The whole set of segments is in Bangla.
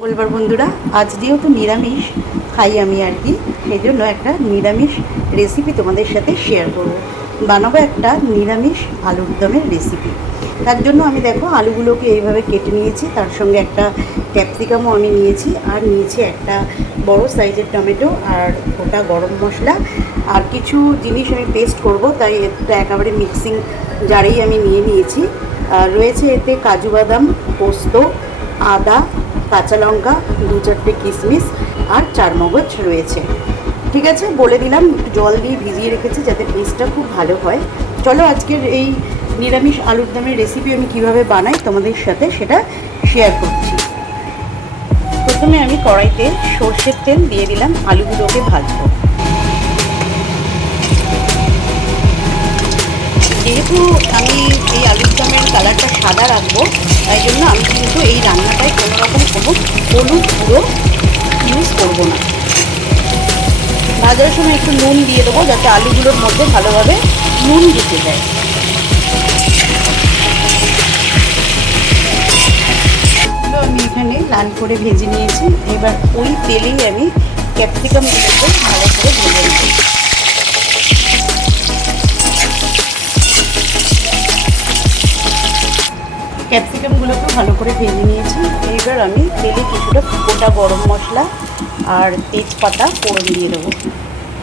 বলবার বন্ধুরা, আজ যেহেতু নিরামিষ খাই আমি আর কি। সেই জন্য একটা নিরামিষ রেসিপি তোমাদের সাথে শেয়ার করব। বানাবো একটা নিরামিষ আলুর দমের রেসিপি তার জন্য আমি দেখো আলুগুলোকে এইভাবে কেটে নিয়েছি। তার সঙ্গে একটা ক্যাপসিকামও আমি নিয়েছি আর নিয়েছি একটা বড় সাইজের টমেটো আর ওটা গরম মশলা। আর কিছু জিনিস আমি পেস্ট করব, তাই এটা একেবারে মিক্সিং জারেই আমি নিয়ে নিয়েছি। রয়েছে এতে কাজু বাদাম, পোস্ত, আদা, কাঁচা লঙ্কা, দু চারটে কিশমিশ আর চার মগজ রয়েছে। ঠিক আছে, বলে দিলাম জল দিয়ে ভিজিয়ে রেখেছি যাতে পেস্টটা খুব ভালো হয়। চলো আজকের এই নিরামিষ আলুর দমের রেসিপি আমি কীভাবে বানাই তোমাদের সাথে সেটা শেয়ার করছি। প্রথমে আমি কড়াইতে সর্ষের তেল দিয়ে দিলাম আলুগুলোকে ভাজবো যেহেতু আমি এই আলুর দমের কালারটা সাদা রাখব, তাই জন্য আমি কিন্তু এই রান্নাটায় কোনো রকম কোনো হলুদ গুঁড়ো ইউজ করব না। ভাজার সময় একটু নুন দিয়ে দেবো, যাতে আলুগুলোর মধ্যে ভালোভাবে নুন দিতে যায়। আমি এখানে লাল করে ভেজে নিয়েছি। এবার ওই তেলেই আমি ক্যাপসিকামগুলোকে ভালো করে ভেজে নেব ক্যাপসিকামগুলোকে ভালো করে ভেজে নিয়েছি। এবার আমি তেলে কিছুটা গোটা গরম মশলা আর তেজপাতা ফোড়ন দিয়ে দেবো।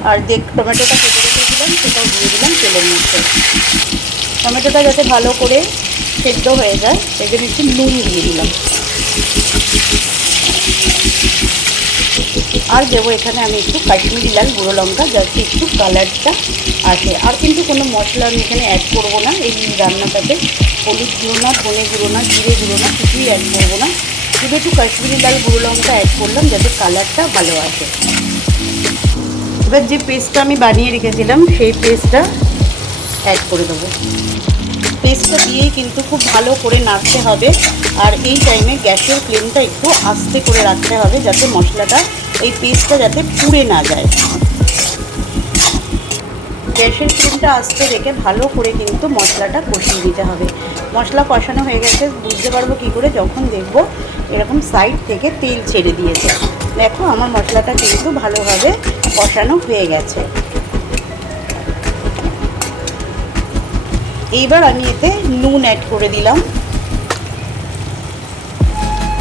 আর যে টমেটোটা কেটে রেখেছিলাম, সেটাও দিয়ে দিলাম তেলের মধ্যে। টমেটোটা যাতে ভালো করে সেদ্ধ হয়ে যায় সেজন্য একটু নুন দিয়ে দিলাম। আর দেবো এখানে আমি একটু কাশ্মীরি লাল, গুঁড়ো লঙ্কা যাতে একটু কালারটা আসে। আর কিন্তু কোনো মশলা আমি এখানে অ্যাড করব না, এই রান্নাটাতে। হলুদ গুঁড়ো না, ধনে গুঁড়ো না, জিরে গুঁড়ো না, কিছুই অ্যাড করব না। শুধু একটু কাশ্মীরি লাল, গুঁড়ো লঙ্কা অ্যাড করলাম, যাতে কালারটা ভালো আসে। এবার যে পেস্টটা আমি বানিয়ে রেখেছিলাম, সেই পেস্টটা অ্যাড করে দেবো। পেস্টটা দিয়েই কিন্তু খুব ভালো করে নাড়তে হবে। আর এই টাইমে গ্যাসের ফ্লেমটা একটু আস্তে করে রাখতে হবে, যাতে মশলাটা এই পেস্টটা যাতে পুড়ে না যায়। গ্যাসের ফ্লেমটা আস্তে রেখে ভালো করে কিন্তু মশলাটা কষিয়ে দিতে হবে। মশলা কষানো হয়ে গেছে, বুঝতে পারব কী করে যখন দেখব এরকম সাইড থেকে তেল ছেড়ে দিয়েছে। দেখো আমার মশলাটা কিন্তু ভালোভাবে কষানো হয়ে গেছে। এইবার আমি এতে নুন অ্যাড করে দিলাম।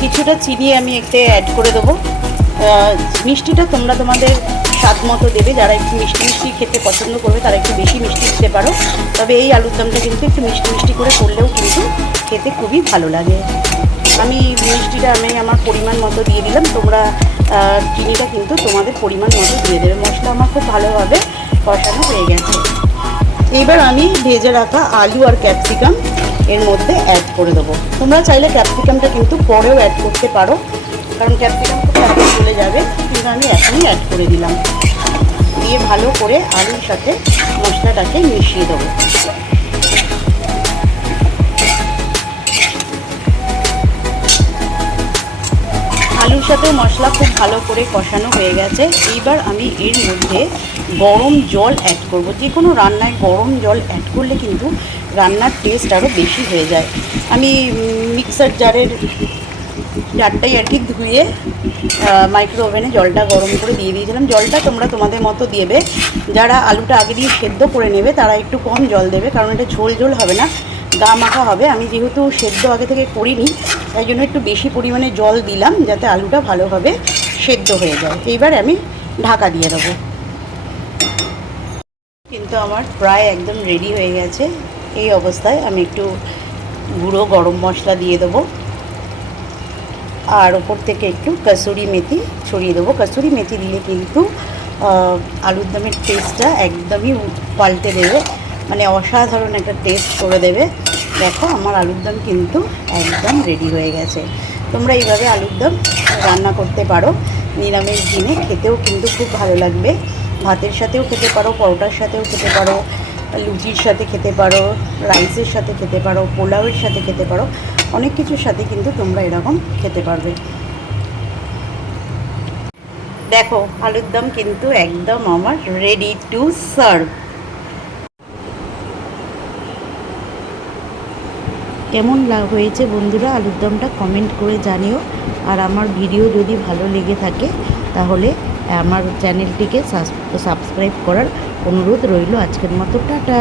কিছুটা চিনি আমি এতে অ্যাড করে দেবো। মিষ্টিটা তোমরা তোমাদের স্বাদ মতো দেবে। যারা একটু মিষ্টি মিষ্টি খেতে পছন্দ করবে, তারা একটু বেশি মিষ্টি দিতে পারো। তবে এই আলুর দমটা কিন্তু একটু মিষ্টি মিষ্টি করে করলেও কিন্তু খেতে খুবই ভালো লাগে। আমি মিষ্টিটা আমি আমার পরিমাণ মতো দিয়ে দিলাম। তোমরা চিনিটা কিন্তু তোমাদের পরিমাণ মতো দিয়ে দেবে। মশলা আমার খুব ভালোভাবে কষানো হয়ে গেছে। এবার আমি ভেজে রাখা আলু আর ক্যাপসিকাম এর মধ্যে অ্যাড করে দেবো। তোমরা চাইলে ক্যাপসিকামটা কিন্তু পরেও অ্যাড করতে পারো। কারণ ক্যাপসিকাম খুব তাড়াতাড়ি চলে যাবে। কিন্তু আমি এখনই অ্যাড করে দিলাম। দিয়ে ভালো করে আলুর সাথে মশলাটাকে মিশিয়ে দেবো। আলুর সাথে মশলা খুব ভালো করে কষানো হয়ে গেছে। এইবার আমি এর মধ্যে গরম জল অ্যাড করব। যে কোনো রান্নায় গরম জল অ্যাড করলে কিন্তু রান্নার টেস্ট আরও বেশি হয়ে যায়। আমি মিক্সার জারের জারটাই আর কি ধুয়ে মাইক্রো ওভেনে জলটা গরম করে দিয়ে দিয়েছিলাম। জলটা তোমরা তোমাদের মতো দেবে। যারা আলুটা আগে দিয়ে সেদ্ধ করে নেবে, তারা একটু কম জল দেবে, কারণ এটা ঝোল ঝোল হবে না, গা মাখা হবে। আমি যেহেতু সেদ্ধ আগে থেকে করিনি, তাই জন্য একটু বেশি পরিমাণে জল দিলাম, যাতে আলুটা ভালোভাবে সেদ্ধ হয়ে যায়। এইবার আমি ঢাকা দিয়ে দেবো। কিন্তু আমার প্রায় একদম রেডি হয়ে গেছে। এই অবস্থায় আমি একটু গুঁড়ো গরম মশলা দিয়ে দেবো। আর ওপর থেকে একটু কাসুরি মেথি ছড়িয়ে দেবো। কাসুরি মেথি দিলে কিন্তু আলুর দমের টেস্টটা একদমই পাল্টে দেবে। মানে অসাধারণ একটা টেস্ট করে দেবে। দেখো আমার আলুর দম কিন্তু একদম রেডি হয়ে গেছে। তোমরা এইভাবে আলুর দম রান্না করতে পারো। নিরামিষ দিনে খেতেও কিন্তু খুব ভালো লাগবে। ভাতের সাথেও খেতে পারো, পরোটার সাথেও খেতে পারো। লুচির সাথে খেতে পারো রাইসের সাথে খেতে পারো, পোলাওয়ের সাথে খেতে পারো, অনেক কিছুর সাথে কিন্তু তোমরা এরকম খেতে পারবে। দেখো, আলুর দম কিন্তু একদম আমার রেডি টু সার্ভ কেমন হয়েছে বন্ধুরা? আলুর দমটা কমেন্ট করে জানিও। আর আমার ভিডিও যদি ভালো লেগে থাকে, তাহলে আমার চ্যানেলটিকে সাবস্ক্রাইব করার অনুরোধ রইল। আজকের মতো টাটা।